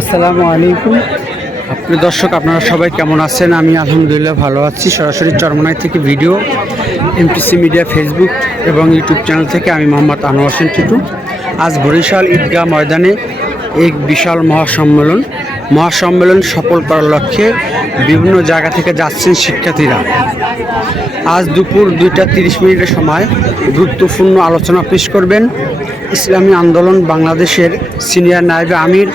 আসসালামু আলাইকুম। আপনি দর্শক, আপনারা সবাই কেমন আছেন? আমি আলহামদুলিল্লাহ ভালো আছি। সরাসরি চরমনাই থেকে ভিডিও এমপিসি মিডিয়া ফেসবুক এবং ইউটিউব চ্যানেল থেকে আমি মোহাম্মদ আনোয়ার হোসেন টিটু। আজ বরিশাল ঈদগাহ ময়দানে এক বিশাল মহাসম্মেলন। মহাসম্মেলন সফল করার লক্ষ্যে বিভিন্ন জায়গা থেকে যাচ্ছেন শিক্ষার্থীরা। আজ দুপুর দুইটা তিরিশ মিনিটের সময় গুরুত্বপূর্ণ আলোচনা পেশ করবেন। ইসলামী আন্দোলন বাংলাদেশের সিনিয়র নায়েবে আমির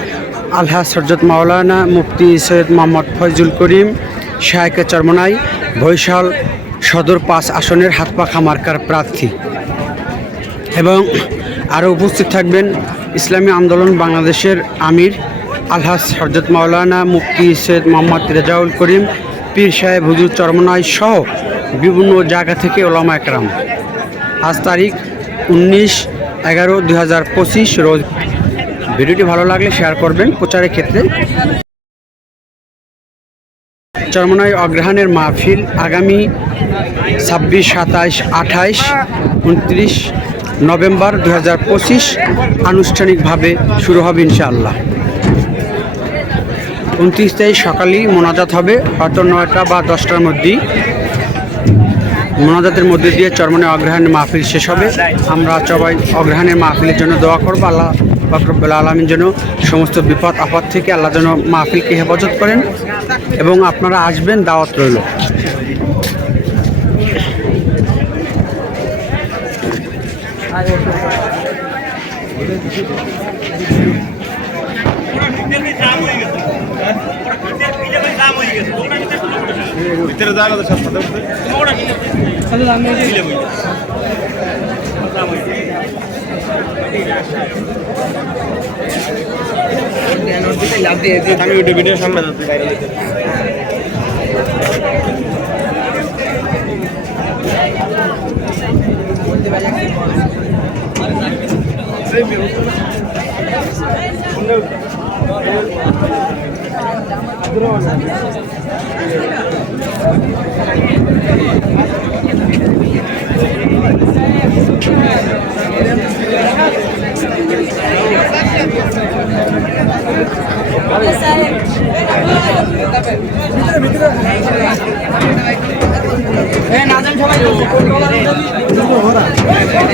আলহাজ সরজত মাওলানা মুফতি সৈয়দ মোহাম্মদ ফয়জুল করিম শাহেকে চরমনাই বৈশাল সদর পাঁচ আসনের হাতপাখা মার্কার প্রার্থী। এবং আরও উপস্থিত থাকবেন ইসলামী আন্দোলন বাংলাদেশের আমির আলহাজ হরজত মাওলানা মুফতি সৈয়দ মোহাম্মদ রেজাউল করিম, পীর সাহেব হুজুর চরমনাই সহ বিভিন্ন জায়গা থেকে ওলামা একরাম। আজ তারিখ উনিশ এগারো দুই হাজার পঁচিশ রোজ ভিডিওটি ভালো লাগলে শেয়ার করবেন প্রচারের ক্ষেত্রে। চরমনাই অগ্রহায়ণের মাহফিল আগামী ছাব্বিশ, সাতাইশ, আঠাইশ, উনত্রিশ নভেম্বর দু হাজার পঁচিশ আনুষ্ঠানিকভাবে শুরু হবে ইনশাআল্লাহ। উনত্রিশ তারিখ সকালেই মোনাজাত হবে, হয়তো নয়টা বা দশটার মধ্যেই। মোনাজাতের মধ্যে দিয়ে চরমনে অগ্রহায়ণের মাহফিল শেষ হবে। আমরা সবাই অগ্রহায়ণের মাহফিলের জন্য দোয়া করব, আল্লাহ ফকরবুল্লা আলমীর জন্য সমস্ত বিপদ আপদ থেকে আল্লাহ যেন মাহফিলকে হেফাজত করেন এবং আপনারা আসবেন দাওয়াত রইল। ভিতরে জায়গা তো আমি ওইটা ভিডিও সামনে যাচ্ছি